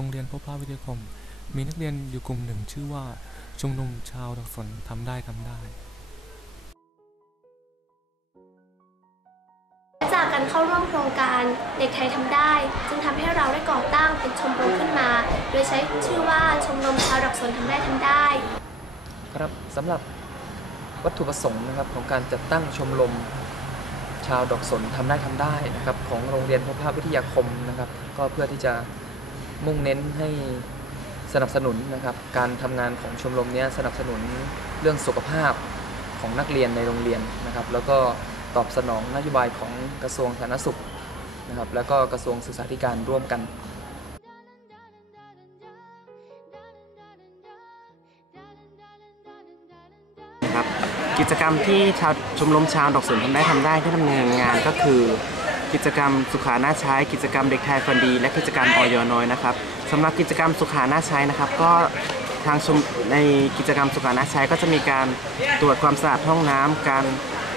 โรงเรียนพบพระวิทยาคม มีนักเรียนอยู่กลุ่มหนึ่งชื่อว่าชุมนุมชาวดอกสนทำได้ทำได้ จากการเข้าร่วมโครงการเด็กไทยทำได้ จึงทำให้เราได้ก่อตั้งเป็นชมรมขึ้นมา โดยใช้ชื่อว่าชมรมชาวดอกสนทำได้ทำได้ ครับสำหรับวัตถุประสงค์นะครับของการจัดตั้งชมรมชาวดอกสนทำได้ทำได้นะครับของโรงเรียนพระภาพวิทยาคมนะครับ ก็เพื่อที่จะ มุ่งเน้นให้สนับสนุนนะครับการทำงานของชมรมนี้สนับสนุนเรื่องสุขภาพของนักเรียนในโรงเรียนนะครับ แล้วก็ตอบสนองนโยบายของกระทรวงสาธารณสุขนะครับแล้วก็กระทรวงศึกษาธิการร่วมกันครับกิจกรรมที่ชาวชมรมชาวดอกสนทำได้ทำได้ที่ดำเนินงานก็คือ กิจกรรมสุขาน่าใช้กิจกรรมเด็กไทยฟันดี และกิจกรรมออยน้อยนะครับสำหรับกิจกรรมสุขาน่าใช้นะครับ ก็ทางชมในกิจกรรมสุขาน่าใช้ก็จะมีการตรวจความสะอาดห้องน้ำการ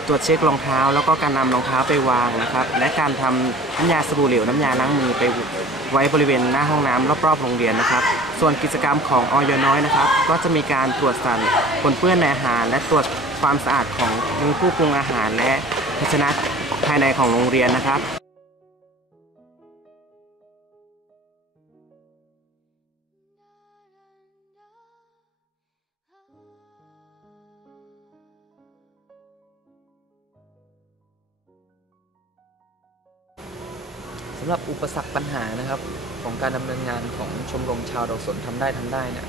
ตรวจเช็ครองเท้า แล้วก็การนำรองเท้าไปวางนะครับ และการทำน้ำยาสบู่เหลวน้ำยาล้างมือไปไว้บริเวณหน้าห้องน้ำรอบๆโรงเรียนนะครับ ส่วนกิจกรรมของออยน้อยนะครับ ก็จะมีการตรวจสารปนเปื้อนในอาหาร และตรวจความสะอาดของมือผู้ปรุงอาหารและภาชนะ ภายในของโรงเรียนนะครับสำหรับอุปสรรคปัญหานะครับของการดำเนินงานของชมรมชาวดอกสนทำได้ทำได้เนี่ย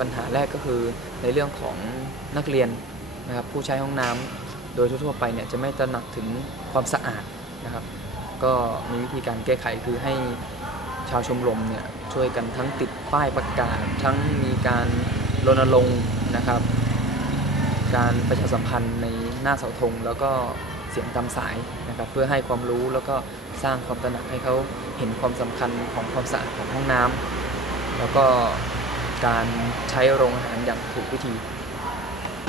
ปัญหาแรกก็คือในเรื่องของนักเรียนนะครับผู้ใช้ห้องน้ำ โดยทั่วๆไปเนี่ยจะไม่ตระหนักถึงความสะอาดนะครับ ก็มีวิธีการแก้ไขคือให้ชาวชมรมเนี่ยช่วยกันทั้งติดป้ายประกาศ ทั้งมีการรณรงค์นะครับ การประชาสัมพันธ์ในหน้าเสาธงแล้วก็เสียงตามสายนะครับ เพื่อให้ความรู้แล้วก็สร้างความตระหนักให้เขาเห็นความสำคัญของความสะอาดของห้องน้ำแล้วก็การใช้โรงอาหารอย่างถูกวิธี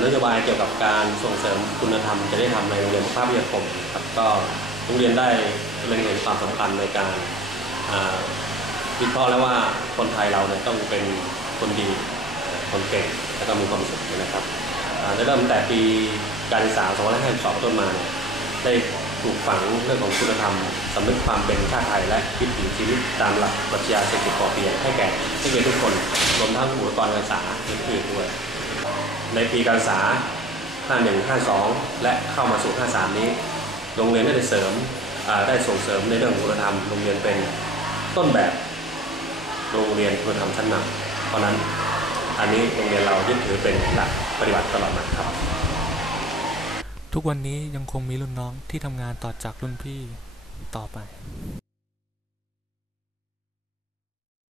นโยบายเกี่ยวกับการส่งเสริมคุณธรรมจริยธรรมในโรงเรียนภาพวิทยาคมครับก็โรงเรียนได้เล็งเห็นความสำคัญในการวิเคราะห์แล้วว่าคนไทยเราเนี่ยต้องเป็นคนดีคนเก่งแล้วก็มีความสุขนะครับได้เริ่มแต่ปีการศึกษา2552ต้นมาเนี่ยได้ปลูกฝังเรื่องของคุณธรรมสำนึกความเป็นชาติไทยและวิถีชีวิตตามหลักปรัชญาเศรษฐกิจพอเพียงให้แก่นักเรียนทุกคนรวมทั้งบุคลากรการศึกษาอื่นๆด้วย ในปีการศึกษา 51 52 และเข้ามาสู่ 53 นี้ โรงเรียนได้เสริมได้ส่งเสริมในเรื่องของคุณธรรม โรงเรียนเป็นต้นแบบ โรงเรียนคุณธรรมชั้นนำเพราะฉะนั้นอันนี้โรงเรียนเรายึดถือเป็นหลักปฏิบัติตลอดมาครับ ทุกวันนี้ยังคงมีรุ่นน้องที่ทำงานต่อจากรุ่นพี่ต่อไป